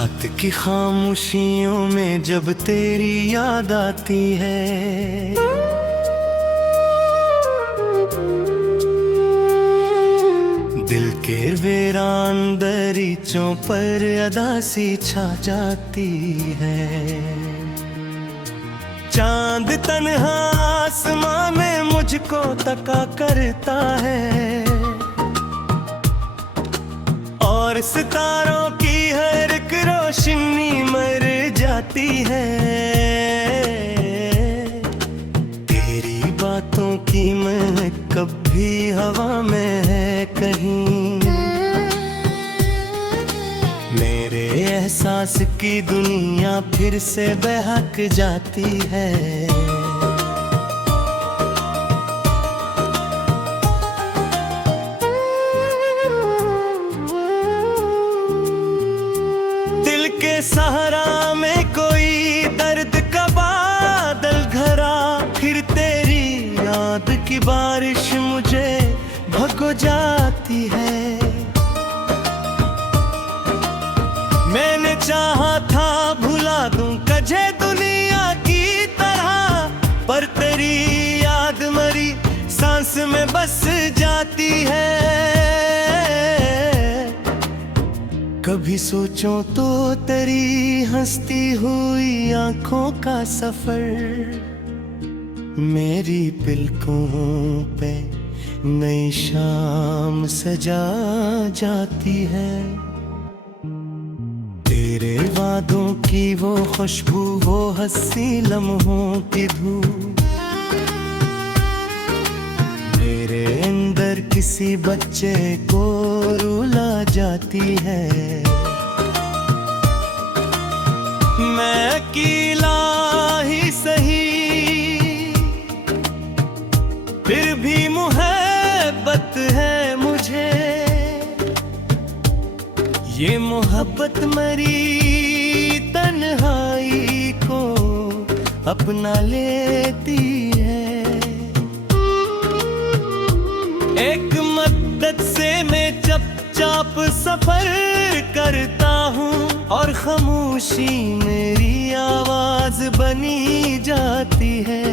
रात की खामोशियों में जब तेरी याद आती है, दिल के वीरान दरीचों पर अदासी छा जाती है। चांद तन्हा आसमां में मुझको तका करता है, और सितारों की हर एक रोशनी मर जाती है। तेरी बातों की महक कभी हवा में है कहीं, मेरे एहसास की दुनिया फिर से बहक जाती है। दिल के सहारा में कोई दर्द का बादल घरा, फिर तेरी याद की बारिश मुझे भगो जाती है। मैंने चाहा था भुला दूं कजे दुनिया की तरह, पर तेरी याद मरी सांस में बस जाती है। कभी सोचो तो तेरी हंसती हुई आंखों का सफर मेरी पलकों पे नई शाम सजा जाती है। तेरे वादों की वो खुशबू, वो हंसी लम्हों की धूप, मेरे अंदर किसी बच्चे को रुला जाती है। मैं अकेला ही सही, फिर भी मोहब्बत है मुझे। ये मोहब्बत मरी तन्हाई को अपना लेती है। एक मद्दत से मैं चुपचाप सफर करता हूँ, और खामोशी मेरी आवाज बनी जाती है।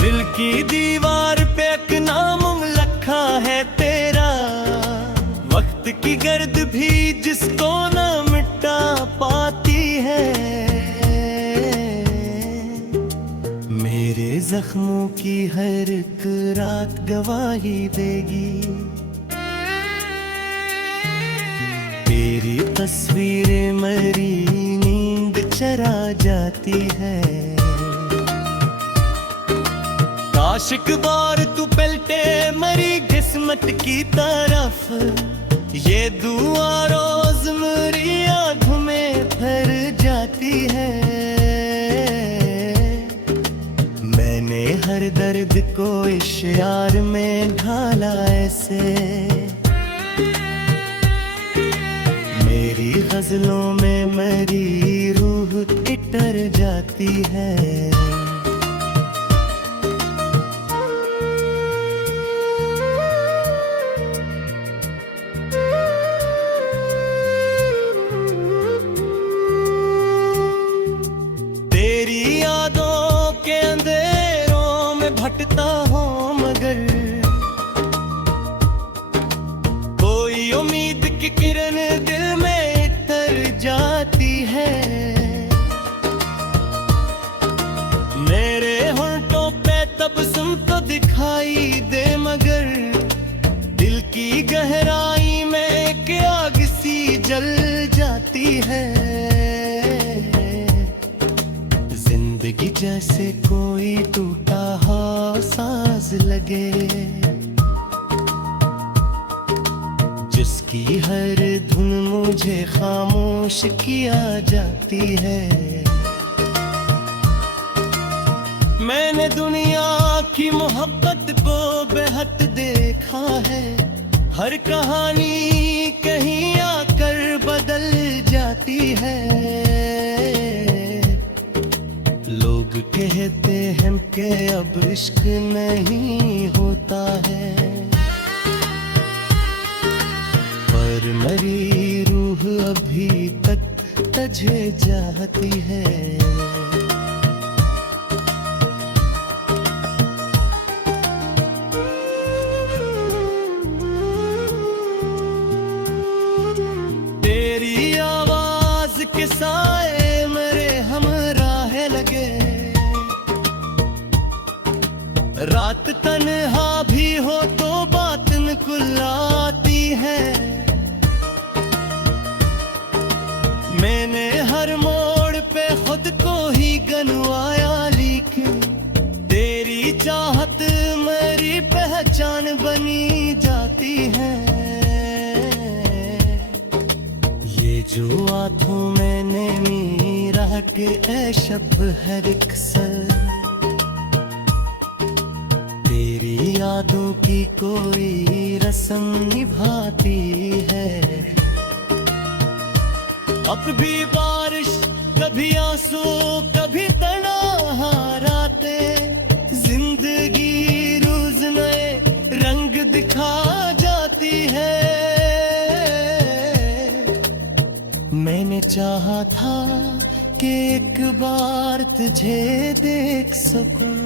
दिल की दीवार पे एक नाम लिखा है तेरा, वक्त की गर्द भी जिसको न मिटा पाती है। मेरे जख्मों की हर एक रात गवाही देगी, तेरी तस्वीरें मरी नींद चरा जाती है। काश एक बार तू पलटे मरी किस्मत की तरफ, ये दुआ रोज मेरी आँखों में भर जाती है। मैंने हर दर्द को इश्यार में ढाला ऐसे, मेरी गजलों में मेरी रूह इतर जाती है। भटकता हूँ मगर कोई उम्मीद की किरण दिल में इतर जाती है। मेरे होंठों पे तबस्सुम तो दिखाई दे, मगर दिल की गहराई में एक आग सी जल जाती है। जिंदगी जैसे कोई टूटा साज लगे, जिसकी हर धुन मुझे खामोश किया जाती है। मैंने दुनिया की मोहब्बत को बेहद देखा है, हर कहानी कहीं आकर बदल जाती है। लोग कहते हैं कि अब इश्क नहीं होता है, पर मेरी रूह अभी तक तुझे चाहती है। तेरी आवाज के साए मेरे हमराह लगे, रात तन्हा भी हो तो बातन कुल्लाती है। मैंने हर मोड़ पे खुद को ही गनवाया, लेकिन तेरी चाहत मेरी पहचान बनी जाती है। ये जो आंखों मैंने मीरा के ऐ शब हर अक्सर, तेरी यादों की कोई रस्म निभाती है। अब भी बारिश, कभी आंसू, कभी तन्हा रातें, जिंदगी रोज नए रंग दिखा जाती है। मैंने चाहा था कि एक बार तुझे देख सकूं,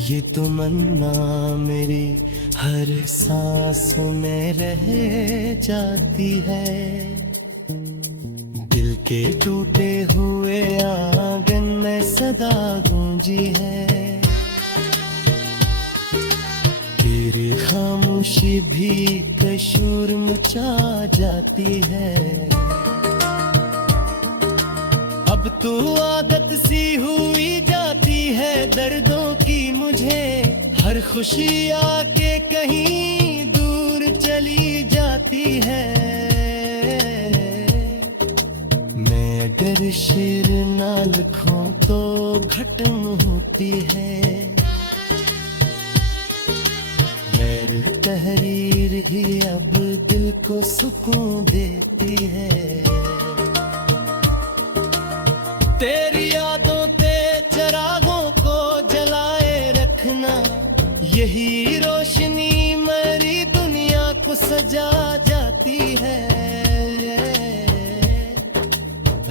ये तमन्ना मेरी हर सांस में रह जाती है। दिल के टूटे हुए आंगन में सदा गूंजी है, तेरी खामोशी भी कशूर मचा जाती है। अब तो आदत सी हुई जाती है दर्दों की मुझे, हर खुशी आके कहीं दूर चली जाती है। मैं अगर शेर ना लिखूं तो खत्म होती है, मेरी तहरीर ही अब दिल को सुकून देती है। तेरी यादों के चिरागों को जलाए रखना, यही रोशनी मेरी दुनिया को सजा जाती है।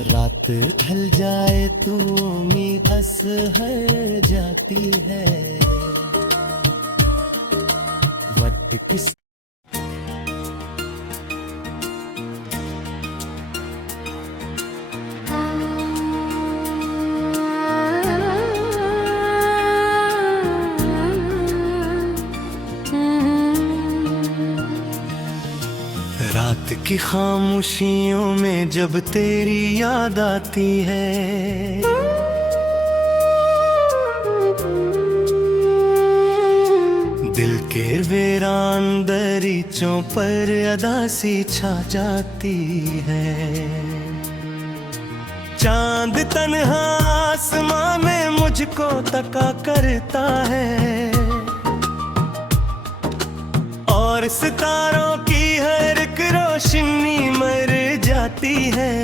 रात ढल जाए तो उम्मीद असहर जाती है। वक्त किस रात की खामोशियों में जब तेरी याद आती है, दिल के वीरान दरीचों पर अदासी छा जाती है। चांद तन्हा आसमां में मुझको तका करता है, और सितारों की हर एक रोशनी मर जाती है।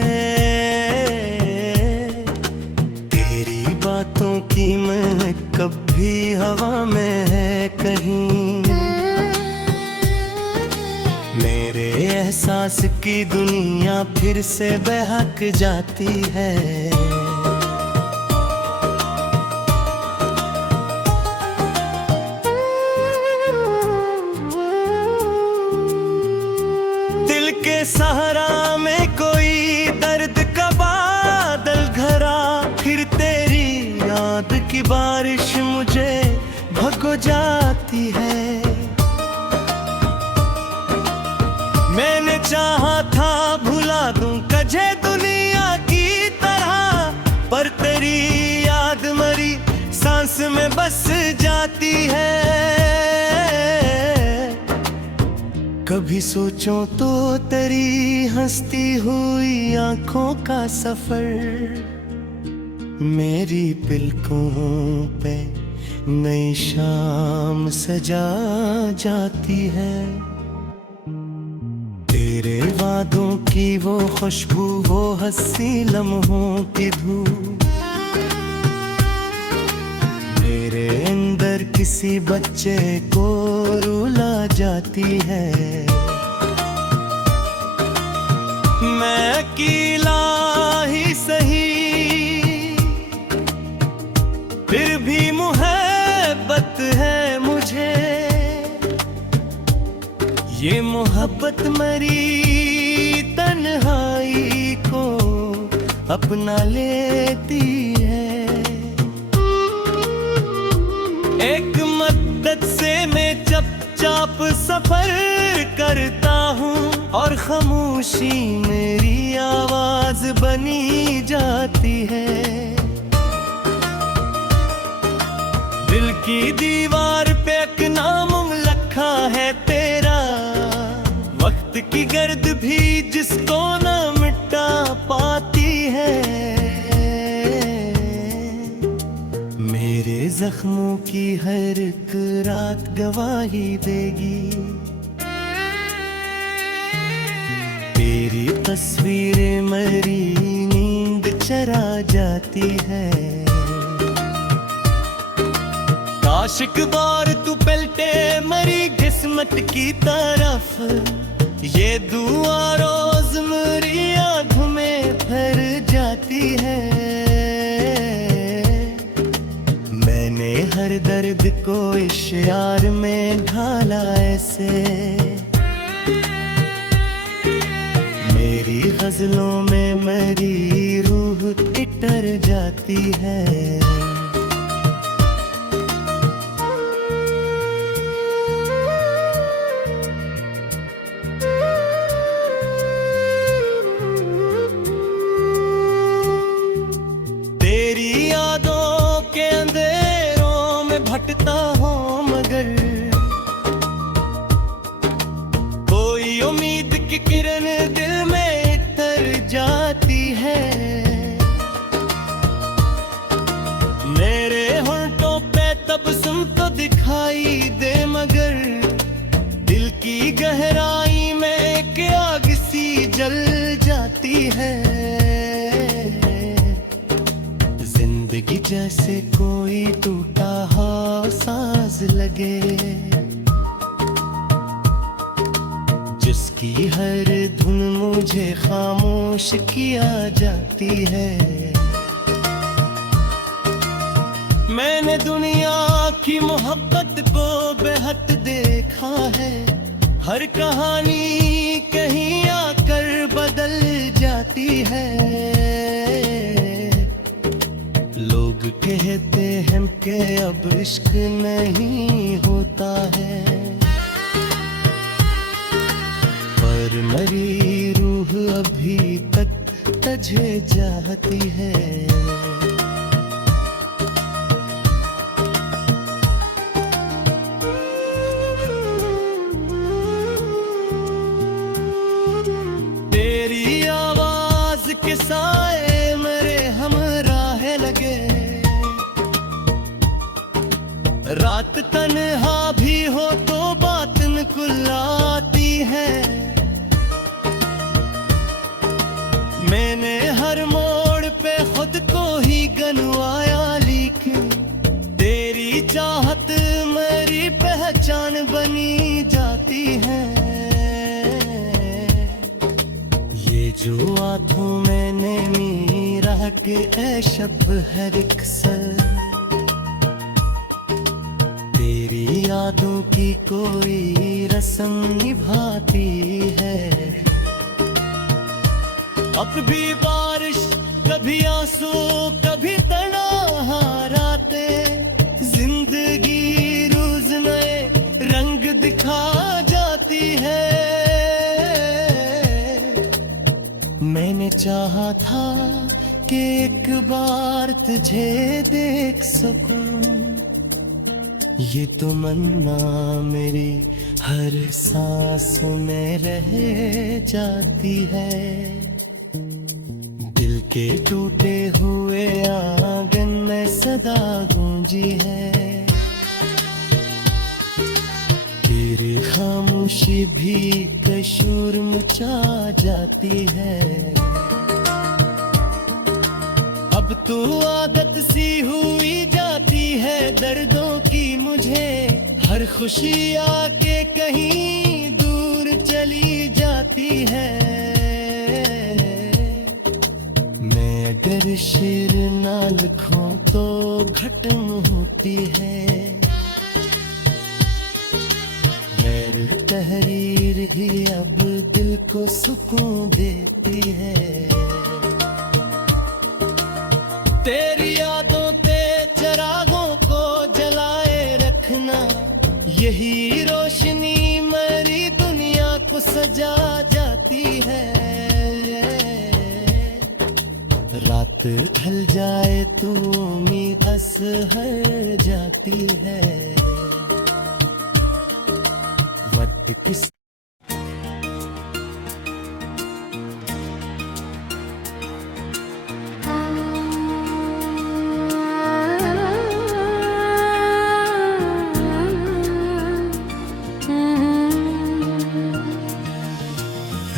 तेरी बातों की महक कभी हवा में है कहीं, मेरे एहसास की दुनिया फिर से बहक जाती है। सहारा में कोई दर्द का बादल घरा, फिर तेरी याद की बारिश मुझे भगो जाती है। मैंने चाहा था भुला दूं तुझे दुनिया की तरह, पर तेरी याद मरी सांस में बस जाती है। कभी सोचो तो तेरी हंसती हुई आंखों का सफर मेरी पलकों पे नई शाम सजा जाती है। तेरे वादों की वो खुशबू, वो हंसी लम्हों की धूप, मेरे अंदर किसी बच्चे को रुला जाती है। मैं अकेला ही सही, फिर भी मोहब्बत है मुझे। ये मोहब्बत मरी तन्हाई को अपना लेती है। एक मद्दत से मैं चुपचाप सफर करता हूँ और खामोशी मेरी आवाज बनी जाती है। दिल की दीवार पे एक नाम लिखा है तेरा, वक्त की गर्द भी जिसको न मिटा पाती है। मेरे जख्मों की हर एक रात गवाही देगी, तेरी तस्वीरें मरी नींद चरा जाती है। काश एक बार तू पलटे मरी किस्मत की तरफ, ये दुआ रोज मेरी आँखों में भर जाती है। मैंने हर दर्द को इश्यार में ढाला ऐसे, मेरी गजलों में मेरी रूह इतर जाती है। भटकता हूँ मगर कोई उम्मीद की किरण दिल में तर जाती है। मेरे होंठों पे तबस्सुम तो दिखाई दे मगर दिल की गहराई में एक आग सी जल जाती है। जिंदगी जैसे कोई टूटा साज लगे, जिसकी हर धुन मुझे खामोश किया जाती है। मैंने दुनिया की मोहब्बत को बेहद देखा है, हर कहानी कहीं आकर बदल जाती है। लोग कहते हैं कि अब इश्क नहीं होता है, पर मेरी रूह अभी तक तुझे चाहती है। तेरी आवाज के साए मेरे हमराह लगे, रात तन्हा भी हो तो बातन कुल्लाती है। मैंने हर मोड़ पे खुद को ही गनवाया, लेकिन तेरी चाहत मेरी पहचान बनी जाती है। ये जो आंखों मैंने मीरा के ऐ शब हर एक सर, तेरी यादों की कोई रस्म निभाती है। अब भी बारिश कभी आंसू कभी तन्हा रातें, जिंदगी रोज नए रंग दिखा जाती है। मैंने चाहा था कि एक बार तुझे देख सकूं, ये तो मन्ना मेरी हर सांस में रह जाती है। दिल के टूटे हुए आंगन में सदा गूंजी है, तेरी खामोशी भी कशूर मचा जाती है। अब तो आदत सी हुई जाती है दर्दों की मुझे, हर खुशी आके कहीं दूर चली जाती है। शेर ना लिखो तो घटन होती है, गैर तहरीर ही अब दिल को सुकून देती है। तेरी यादों के चिरागों को जलाए रखना, यही रोशनी मेरी दुनिया को सजा जाती है। रात ढल जाए तो उम्मीद असहर जाती है। वक्त किस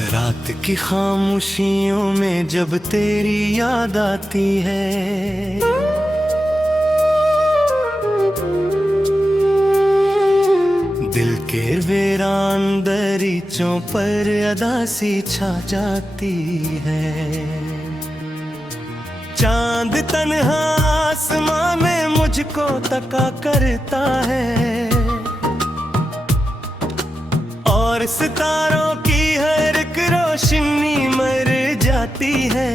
रात की खामोशियों में जब तेरी याद आती है, दिल के वीरान दरीचों पर अदासी छा जाती है। चांद तन्हा आसमां में मुझको तका करता है, और सितारों की हर एक रोशनी मर जाती है।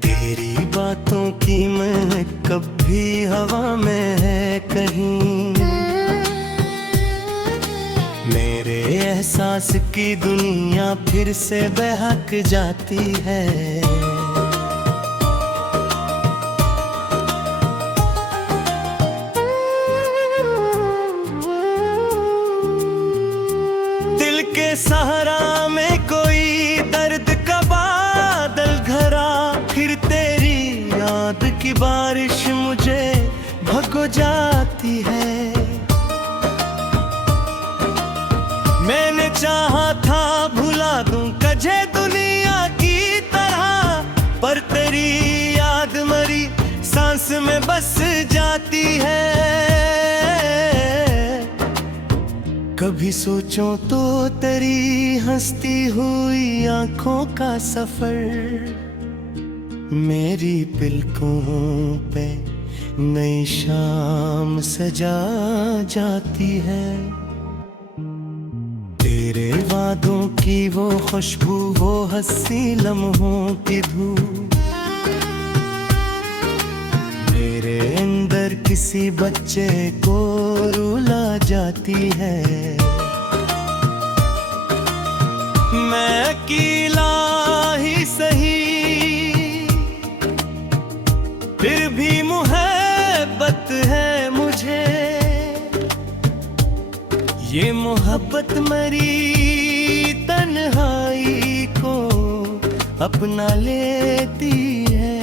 तेरी बातों की महक कभी हवा में है कहीं, मेरे एहसास की दुनिया फिर से बहक जाती है। सहारा में कोई दर्द का बादल घरा, फिर तेरी याद की बारिश मुझे भगो जाती है। मैंने चाहा था भुला दूं कजे दुनिया की तरह, पर तेरी याद मरी सांस में बस जाती है। कभी सोचो तो तेरी हंसती हुई आंखों का सफर मेरी पलकों पे नई शाम सजा जाती है। तेरे वादों की वो खुशबू, वो हंसी लम्हों की धूप, मेरे अंदर किसी बच्चे को रुला जाती है। मैं अकेला ही सही, फिर भी मोहब्बत है मुझे। ये मोहब्बत मरी तन्हाई को अपना लेती है।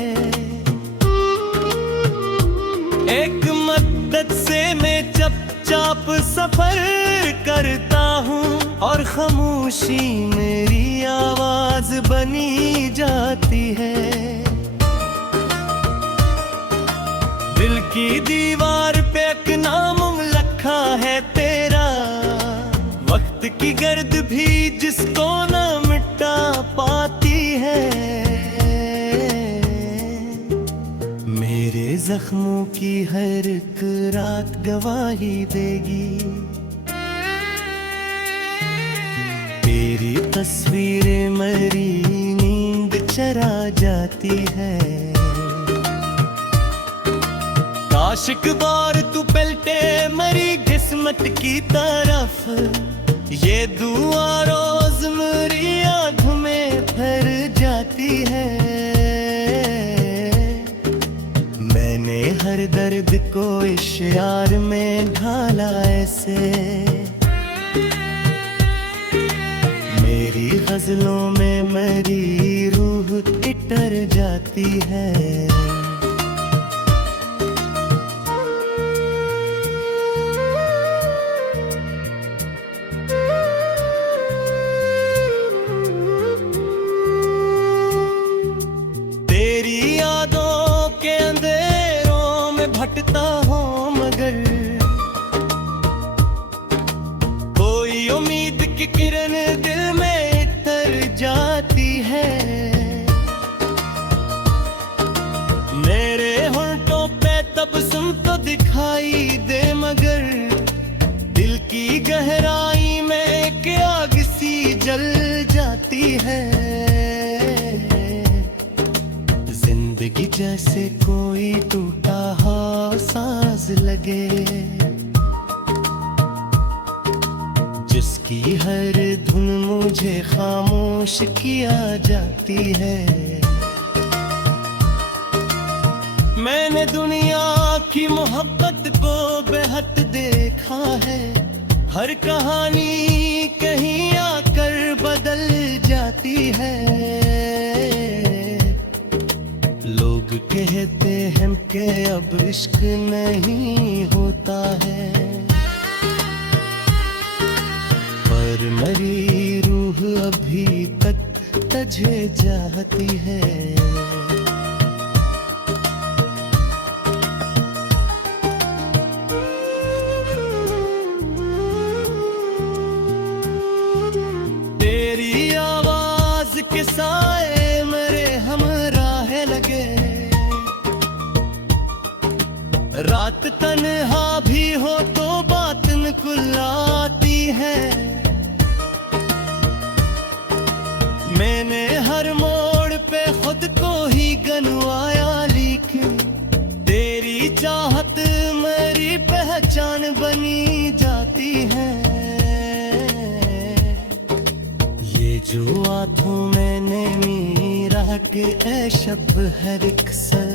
एक मद्दत से मैं चुपचाप सफर करता हूँ, और खामोशी मेरी आवाज बनी जाती है। दिल की दीवार पे एक नाम लिखा है तेरा, वक्त की गर्द भी जिसको न मिटा पाती है। मेरे जख्मों की हर एक रात गवाही देगी, तेरी तस्वीरें मेरी नींद चरा जाती है। काश एक बार तू पलटे मेरी किस्मत की तरफ, ये दुआ रोज मेरी आँखों में भर जाती है। मैंने हर दर्द को इश्यार में ढाला ऐसे, मेरी गजलों में मेरी रूह इतर जाती है। भटकता हूँ मगर कोई उम्मीद की किरण दिल में तर जाती है। जल जाती है। जिंदगी जैसे कोई टूटा हुआ साज लगे, जिसकी हर धुन मुझे खामोश किया जाती है। मैंने दुनिया की मोहब्बत को बेहद देखा है, हर कहानी कहीं आकर बदल जाती है। लोग कहते हैं कि अब इश्क नहीं होता है, पर मेरी रूह अभी तक तुझे चाहती है। के साए मेरे हमराह लगे, रात तन्हा भी हो तो बातन कुल्लाती है। मैंने हर मोड़ पे खुद को ही गनवाया, लेकिन तेरी चाहत मेरी पहचान बनी जाती है। जो आंखों मैंने मीरा के ऐ शब हर अक्सर,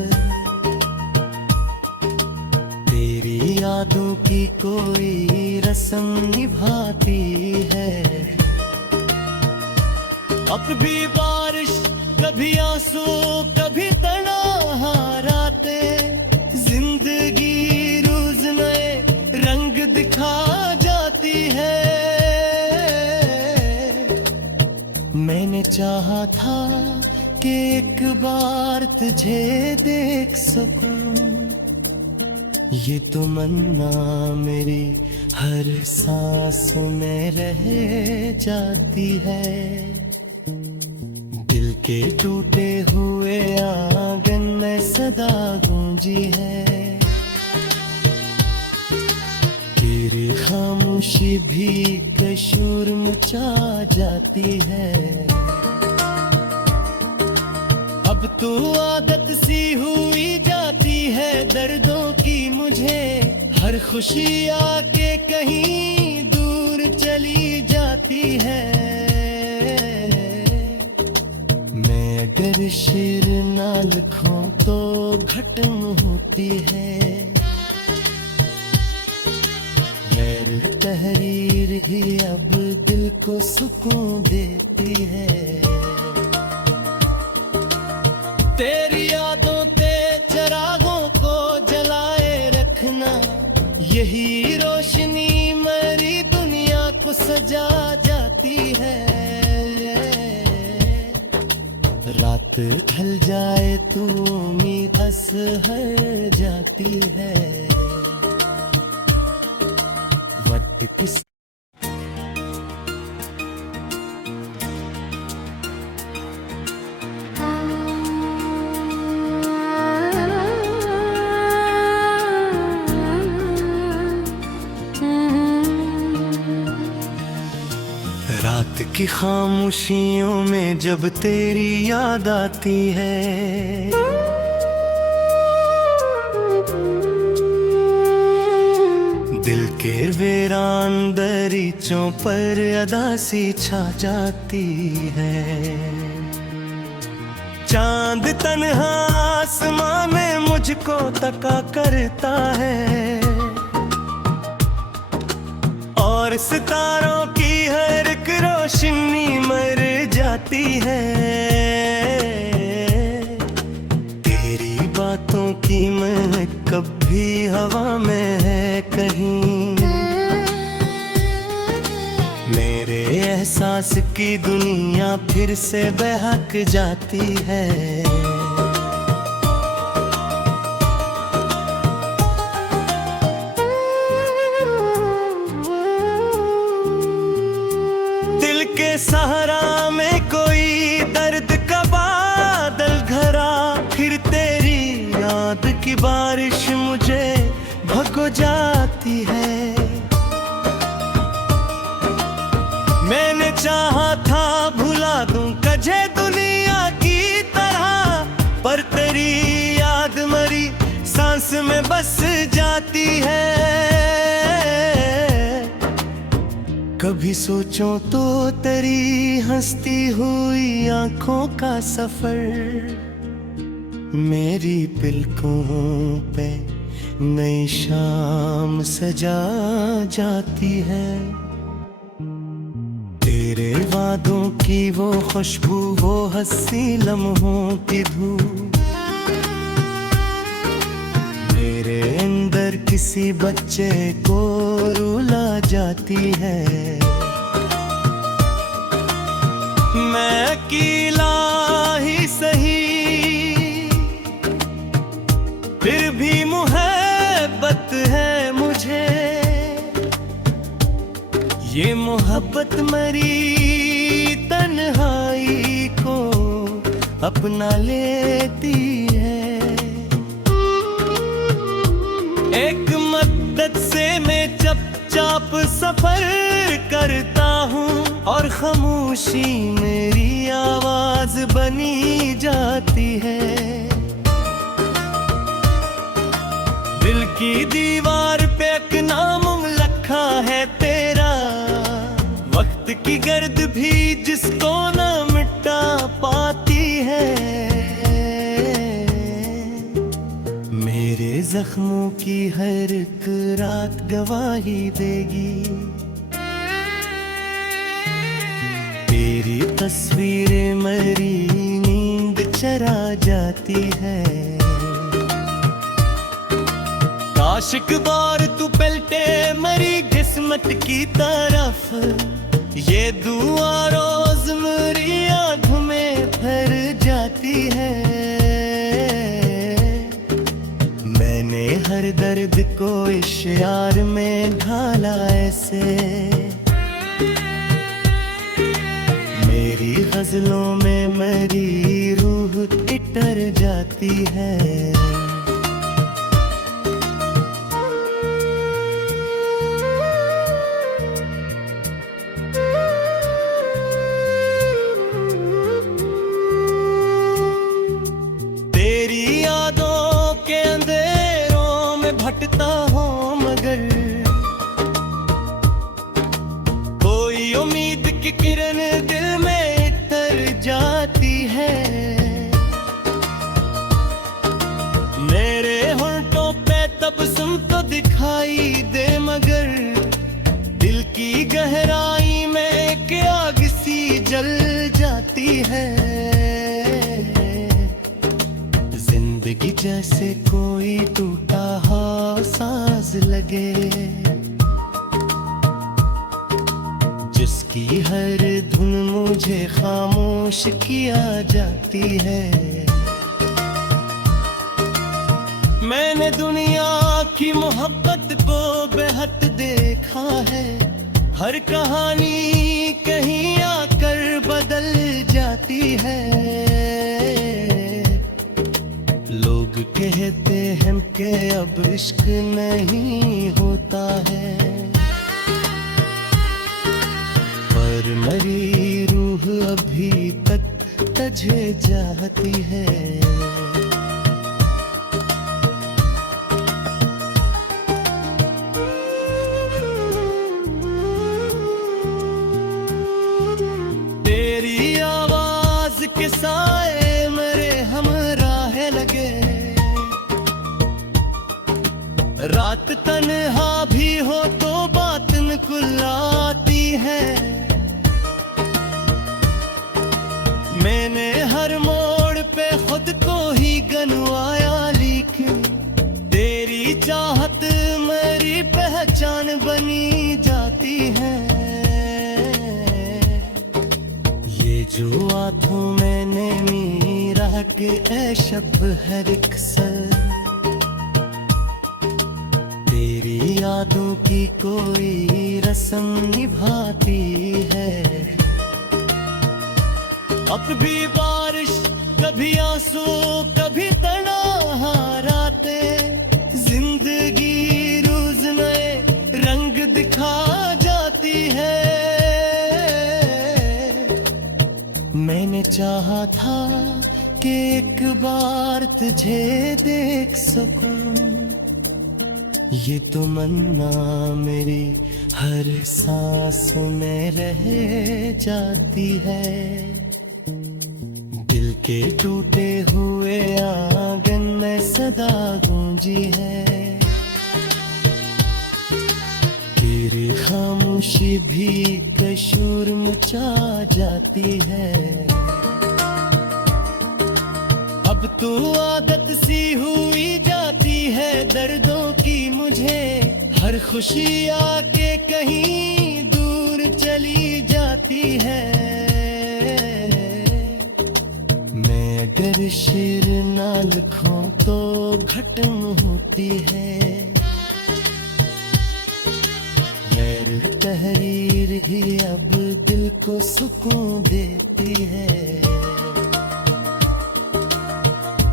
तेरी यादों की कोई रस्म निभाती है। अब भी बारिश, कभी आंसू, कभी तन्हा रातें, जिंदगी रोज नए रंग दिखा जाती है। मैंने चाहा था कि एक बार तुझे देख सकूं, ये तो मन्ना मेरी हर सांस में रह जाती है। दिल के टूटे हुए आंगन में सदा गूंजी है, तेरी खामोशी भी कशूर मचा जाती है। अब तो आदत सी हुई जाती है दर्दों की मुझे, हर खुशी आके कहीं दूर चली जाती है। मैं अगर शेर ना लिखूं तो खत्म होती है, तहरीर ही अब दिल को सुकून देती है। तेरी यादों के चिरागों को जलाए रखना, यही रोशनी मेरी दुनिया को सजा जाती है। रात ढल जाए तो उम्मीद असहर जाती है। किस रात की खामोशियों में जब तेरी याद आती है, दिल के वीरान दरीचों पर अदासी छा जाती है। चांद तन्हा आसमां में मुझको तका करता है, और सितारों की हर एक रोशनी मर जाती है। तेरी बातों की महक कभी हवा में है कहीं, मेरे एहसास की दुनिया फिर से बहक जाती है। दिल के सहारा में कोई दर्द का बादल घरा, फिर तेरी याद की बारिश मुझे भगो जाती है। मैंने चाहा था बस जाती है। कभी सोचो तो तेरी हंसती हुई आंखों का सफर मेरी पलकों पे नई शाम सजा जाती है। तेरे वादों की वो खुशबू, वो हंसी लम्हों की धूप मेरे अंदर किसी बच्चे को रुला जाती है। मैं अकेला ही सही, फिर भी मोहब्बत है मुझे। ये मोहब्बत मरी तन्हाई को अपना लेती है। एक मद्दत से मैं चुपचाप सफर करता हूँ और खामोशी मेरी आवाज बनी जाती है। दिल की दीवार पे एक नाम लिखा है तेरा, वक्त की गर्द भी जिसको न मिटा पाती है। मेरे जख्मों की हर एक रात गवाही देगी, तेरी तस्वीरें मेरी नींद चरा जाती है। काश एक बार तू पलटे मेरी किस्मत की तरफ, ये दुआ रोज मेरी आंखों में भर जाती है। मैंने हर दर्द को इश्यार में ढाला ऐसे, मेरी गजलों में मेरी रूह इतर जाती है। भटकता हूँ मगर कोई उम्मीद की किरण दिल में इतर जाती है। मेरे होंठों पे तबस्सुम तो दिखाई दे मगर दिल की गहराई में एक आग सी जल जाती है। जिंदगी जैसे कोई टूटा साज लगे, जिसकी हर धुन मुझे खामोश किया जाती है। मैंने दुनिया की मोहब्बत को बेहद देखा है, हर कहानी कहीं आकर बदल जाती है। लोग कहते हैं कि अब इश्क नहीं होता है, पर मेरी रूह अभी तक तुझे चाहती है। तेरी आवाज के साए मेरे हमराह लगे, रात तन्हा भी हो तो बात निकल आती है। मैंने हर मोड़ पे खुद को ही गनवाया, लेकिन तेरी चाहत मेरी पहचान बनी जाती है। ये जो आंखों मैंने मीरा के ऐ शब हर एक सर, तेरी यादों की कोई रस्म निभाती है। अब भी बारिश, कभी आंसू, कभी तन्हा रातें, जिंदगी रोज नए रंग दिखा जाती है। मैंने चाहा था कि एक बार तुझे देख सकूं, ये तमन्ना मेरी हर सांस में रह जाती है। दिल के टूटे हुए आंगन में सदा गूंजी है। तेरी खामोशी भी कशूर मचा जाती है। अब तू आदत सी हुई जाती है दर्दों की मुझे। हर खुशी आके कहीं दूर चली जाती है। मैं अगर शेर ना लिखूं तो खत्म होती है। गैर तहरीर ही अब दिल को सुकून देती है।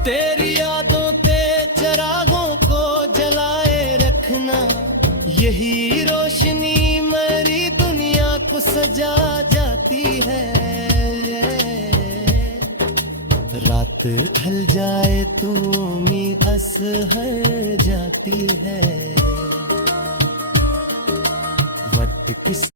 तेरी यादों के चिरागों को जलाए रखना, यही रोशनी मेरी दुनिया को सजा जाती है। रात ढल जाए तो उम्मीद असहर जाती है। वक्त किस